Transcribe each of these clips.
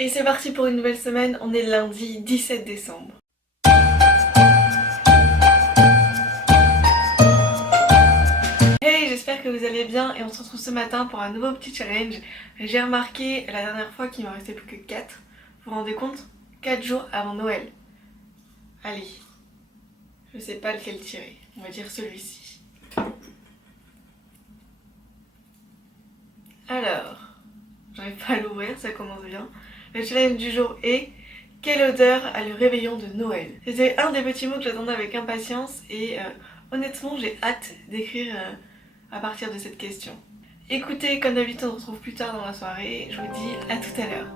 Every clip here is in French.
Et c'est parti pour une nouvelle semaine, on est lundi 17 décembre. Hey, j'espère que vous allez bien et on se retrouve ce matin pour un nouveau petit challenge. J'ai remarqué la dernière fois qu'il m'en restait plus que 4. Vous vous rendez compte? 4 jours avant Noël. Allez, je sais pas lequel tirer, on va dire celui-ci. Alors, j'arrive pas à l'ouvrir, ça commence bien. Le challenge du jour est: quelle odeur a le réveillon de Noël? C'était un des petits mots que j'attendais avec impatience et honnêtement j'ai hâte d'écrire à partir de cette question. Écoutez, comme d'habitude on se retrouve plus tard dans la soirée, je vous dis à tout à l'heure.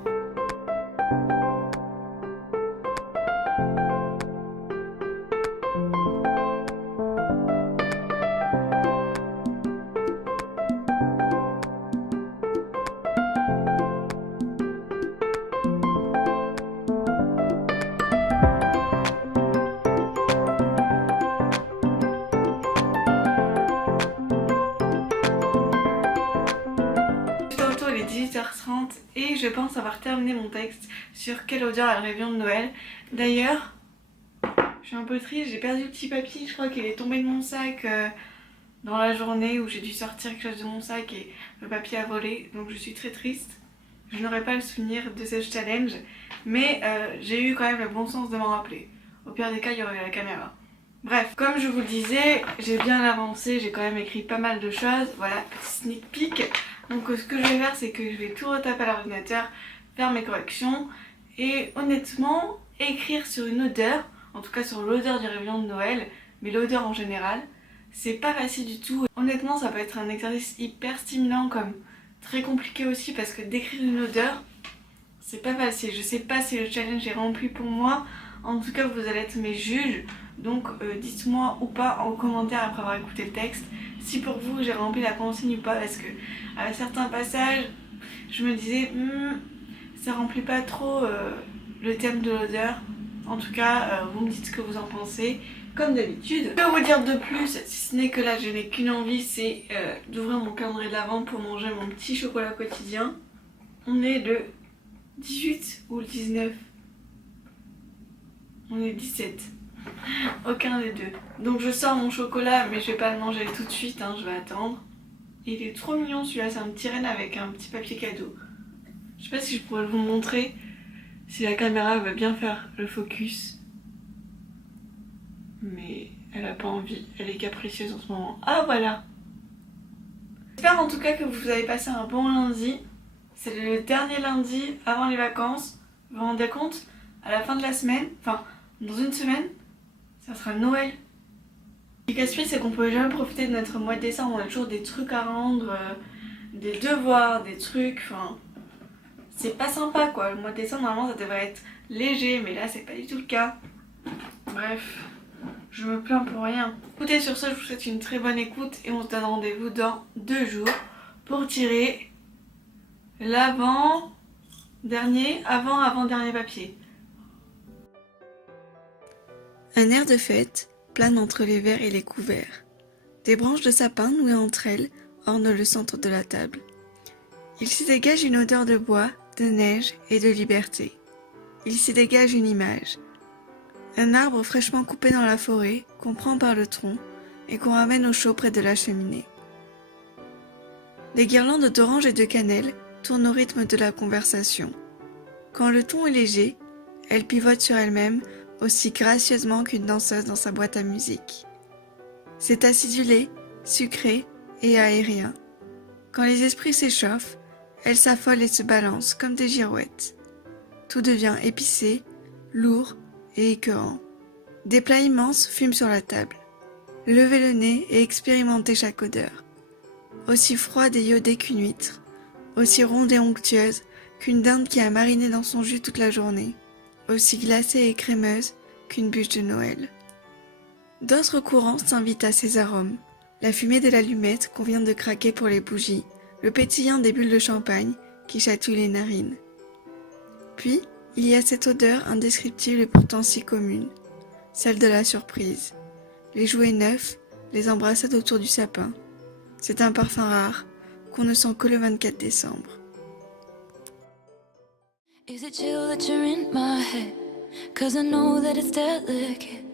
Il est 18h30 et je pense avoir terminé mon texte sur quelle odeur a le réveillon de Noël. D'ailleurs, je suis un peu triste, j'ai perdu le petit papier, je crois qu'il est tombé de mon sac dans la journée où j'ai dû sortir quelque chose de mon sac et le papier a volé, donc je suis très triste. Je n'aurai pas le souvenir de ce challenge, mais j'ai eu quand même le bon sens de m'en rappeler. Au pire des cas, il y aurait eu la caméra. Bref, comme je vous le disais, j'ai bien avancé, j'ai quand même écrit pas mal de choses. Voilà, petit sneak peek. Donc ce que je vais faire, c'est que je vais tout retaper à l'ordinateur, faire mes corrections et honnêtement, écrire sur une odeur, en tout cas sur l'odeur du réveillon de Noël, mais l'odeur en général, c'est pas facile du tout. Honnêtement, ça peut être un exercice hyper stimulant comme très compliqué aussi parce que d'écrire une odeur, c'est pas facile. Je sais pas si le challenge est rempli pour moi. En tout cas, vous allez être mes juges. Donc dites-moi ou pas en commentaire après avoir écouté le texte si pour vous j'ai rempli la consigne ou pas, parce que à certains passages je me disais ça remplit pas trop le thème de l'odeur. En tout cas vous me dites ce que vous en pensez comme d'habitude. Je peux vous dire de plus, si ce n'est que là je n'ai qu'une envie, c'est d'ouvrir mon calendrier de l'Avent pour manger mon petit chocolat quotidien. On est le 18 ou le 19? On est 17. Aucun des deux. Donc je sors mon chocolat, mais je vais pas le manger tout de suite, hein, je vais attendre. Il est trop mignon celui-là, c'est un petit renne avec un petit papier cadeau. Je sais pas si je pourrais vous montrer, si la caméra va bien faire le focus. Mais elle a pas envie, elle est capricieuse en ce moment. Ah voilà. J'espère en tout cas que vous avez passé un bon lundi. C'est le dernier lundi avant les vacances. Vous vous rendez compte? À la fin de la semaine, enfin dans une semaine, ça sera Noël. Ce qui casse-pied, c'est qu'on peut jamais profiter de notre mois de décembre. On a toujours des trucs à rendre, des devoirs, des trucs, enfin... C'est pas sympa quoi. Le mois de décembre, normalement, ça devrait être léger, mais là, c'est pas du tout le cas. Bref, je me plains pour rien. Écoutez, sur ce, je vous souhaite une très bonne écoute et on se donne rendez-vous dans 2 jours pour tirer avant-dernier papier. Un air de fête plane entre les verres et les couverts. Des branches de sapin nouées entre elles ornent le centre de la table. Il s'y dégage une odeur de bois, de neige et de liberté. Il s'y dégage une image. Un arbre fraîchement coupé dans la forêt qu'on prend par le tronc et qu'on ramène au chaud près de la cheminée. Les guirlandes d'orange et de cannelle tournent au rythme de la conversation. Quand le ton est léger, elles pivotent sur elles-mêmes aussi gracieusement qu'une danseuse dans sa boîte à musique. C'est acidulé, sucré et aérien. Quand les esprits s'échauffent, elles s'affolent et se balancent comme des girouettes. Tout devient épicé, lourd et écœurant. Des plats immenses fument sur la table. Levez le nez et expérimentez chaque odeur. Aussi froide et iodée qu'une huître, aussi ronde et onctueuse qu'une dinde qui a mariné dans son jus toute la journée, aussi glacée et crémeuse qu'une bûche de Noël. D'autres courants s'invitent à ces arômes. La fumée de l'allumette qu'on vient de craquer pour les bougies, le pétillant des bulles de champagne qui chatouillent les narines. Puis, il y a cette odeur indescriptible et pourtant si commune, celle de la surprise. Les jouets neufs, les embrassades autour du sapin. C'est un parfum rare qu'on ne sent que le 24 décembre. Is it chill that you're in my head? 'Cause I know that it's delicate.